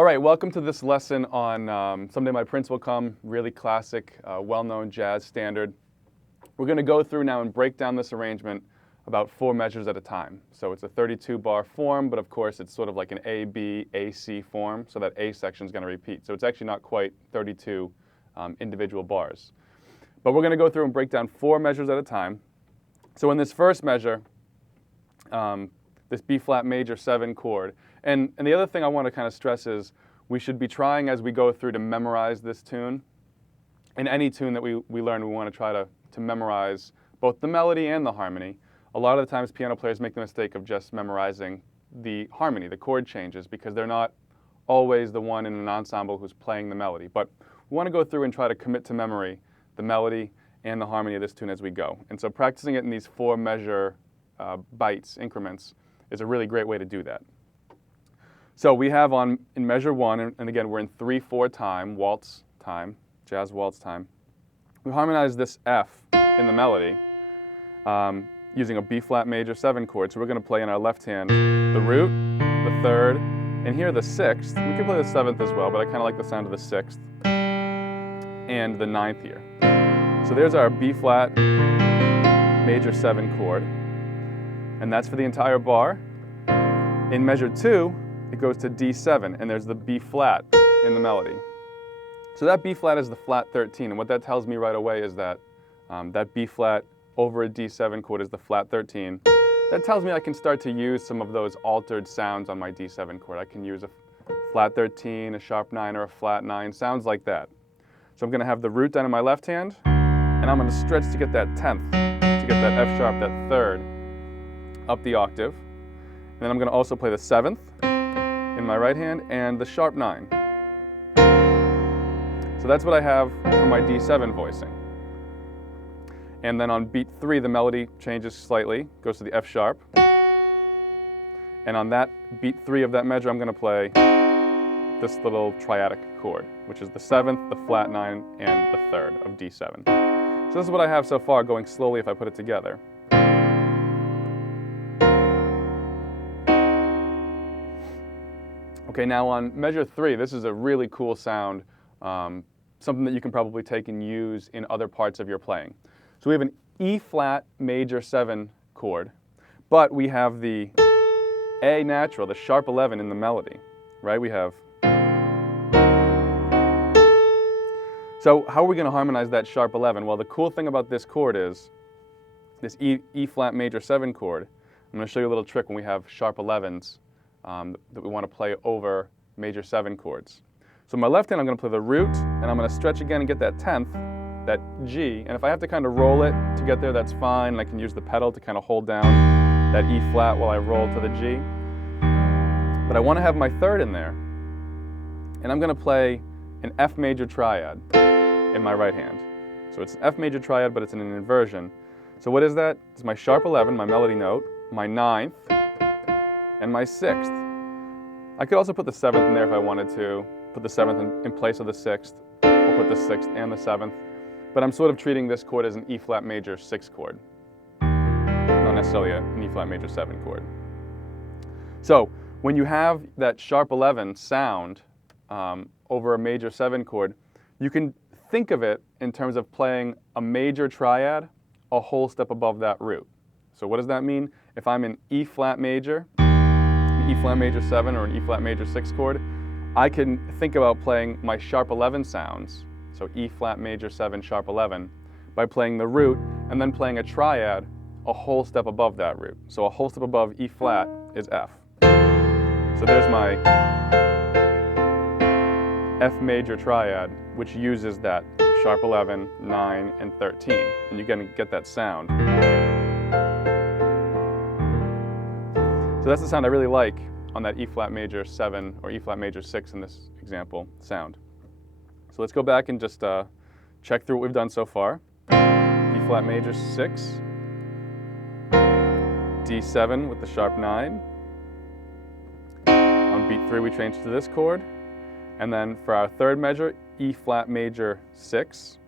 All right, welcome to this lesson on Someday My Prince Will Come, really classic, well-known jazz standard. We're going to go through now and break down this arrangement about 4 measures at a time. So it's a 32-bar form, but of course it's sort of like an A, B, A, C form, so that A section is going to repeat. So it's actually not quite 32 individual bars. But we're going to go through and break down 4 measures at a time. So in this first measure, this B-flat major 7 chord. And the other thing I want to kind of stress is we should be trying as we go through to memorize this tune. In any tune that we learn, we want to try to memorize both the melody and the harmony. A lot of the times piano players make the mistake of just memorizing the harmony, the chord changes, because they're not always the one in an ensemble who's playing the melody. But we want to go through and try to commit to memory the melody and the harmony of this tune as we go. And so practicing it in these 4 measure bites, increments, is a really great way to do that. So we have in measure 1, and again we're in 3/4 time, waltz time, jazz waltz time. We harmonize this F in the melody using a B-flat major 7 chord. So we're going to play in our left hand the root, the 3rd, and here the 6th. We can play the 7th as well, but I kind of like the sound of the 6th, and the 9th here. So there's our B-flat major 7 chord, and that's for the entire bar. In measure 2, it goes to D7, and there's the B-flat in the melody. So that B-flat is the flat 13, and what that tells me right away is that that B-flat over a D7 chord is the flat 13. That tells me I can start to use some of those altered sounds on my D7 chord. I can use a flat 13, a sharp 9, or a flat 9, sounds like that. So I'm going to have the root down in my left hand, and I'm going to stretch to get that 10th, to get that F sharp, that 3rd, up the octave. And then I'm going to also play the 7th in my right hand and the sharp 9. So that's what I have for my D7 voicing. And then on beat 3, the melody changes slightly, goes to the F sharp. And on that beat 3 of that measure, I'm going to play this little triadic chord, which is the 7th, the flat 9, and the 3rd of D7. So this is what I have so far, going slowly if I put it together. Okay, now on measure 3, this is a really cool sound, something that you can probably take and use in other parts of your playing. So we have an E-flat major 7 chord, but we have the A natural, the sharp 11 in the melody, right? We have. So how are we going to harmonize that sharp 11? Well, the cool thing about this chord is this E-flat major 7 chord. I'm going to show you a little trick when we have sharp 11s that we want to play over major 7 chords. So in my left hand, I'm going to play the root, and I'm going to stretch again and get that 10th, that G. And if I have to kind of roll it to get there, that's fine. I can use the pedal to kind of hold down that E flat while I roll to the G. But I want to have my 3rd in there, and I'm going to play an F major triad in my right hand. So it's an F major triad, but it's in an inversion. So what is that? It's my sharp 11, my melody note, my 9th, and my 6th. I could also put the 7th in there if I wanted to, put the 7th in place of the 6th, or put the 6th and the 7th. But I'm sort of treating this chord as an E-flat major 6 chord, not necessarily an E-flat major 7 chord. So when you have that sharp 11 sound over a major 7 chord, you can think of it in terms of playing a major triad a whole step above that root. So what does that mean? If I'm in E-flat major, an E-flat major 7 or an E-flat major 6 chord, I can think about playing my sharp 11 sounds, so E-flat major 7, sharp 11, by playing the root and then playing a triad a whole step above that root. So a whole step above E-flat is F. So there's my F major triad, which uses that sharp 11, 9, and 13, and you're going to get that sound. So that's the sound I really like on that E-flat major 7 or E-flat major 6 in this example sound. So let's go back and just check through what we've done so far. E-flat major 6, D7 with the sharp 9. On beat 3 we change to this chord. And then for our 3rd measure, E-flat major 6.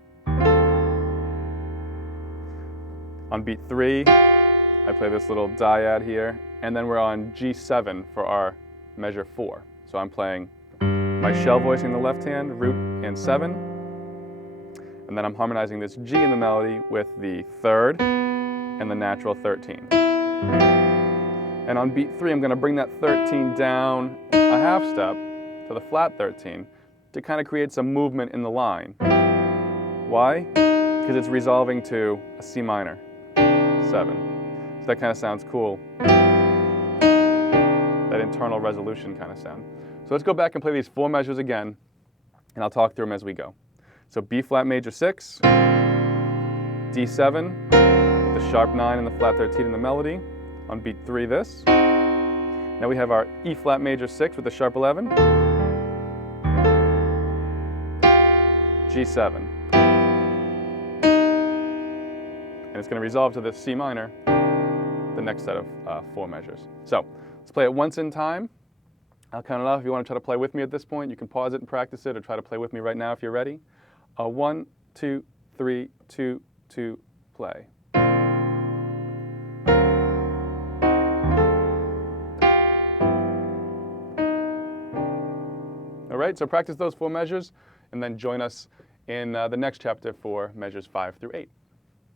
On beat 3, I play this little dyad here, and then we're on G7 for our measure 4. So I'm playing my shell voicing in the left hand, root and 7. And then I'm harmonizing this G in the melody with the 3rd and the natural 13. And on beat 3, I'm going to bring that 13 down a half step to the flat 13 to kind of create some movement in the line. Why? Because it's resolving to a C minor, 7. So that kind of sounds cool. That internal resolution kind of sound. So let's go back and play these 4 measures again, and I'll talk through them as we go. So B flat major 6, D7 with the sharp 9 and the flat 13 in the melody. On beat 3, this. Now we have our E flat major 6 with the sharp 11, G7. And it's going to resolve to the C minor, the next set of 4 measures. So let's play it once in time. I'll count it off. If you want to try to play with me at this point, you can pause it and practice it, or try to play with me right now if you're ready. 1, 2, 3, 2, 2, play. All right, so practice those 4 measures, and then join us in the next chapter for measures 5 through 8.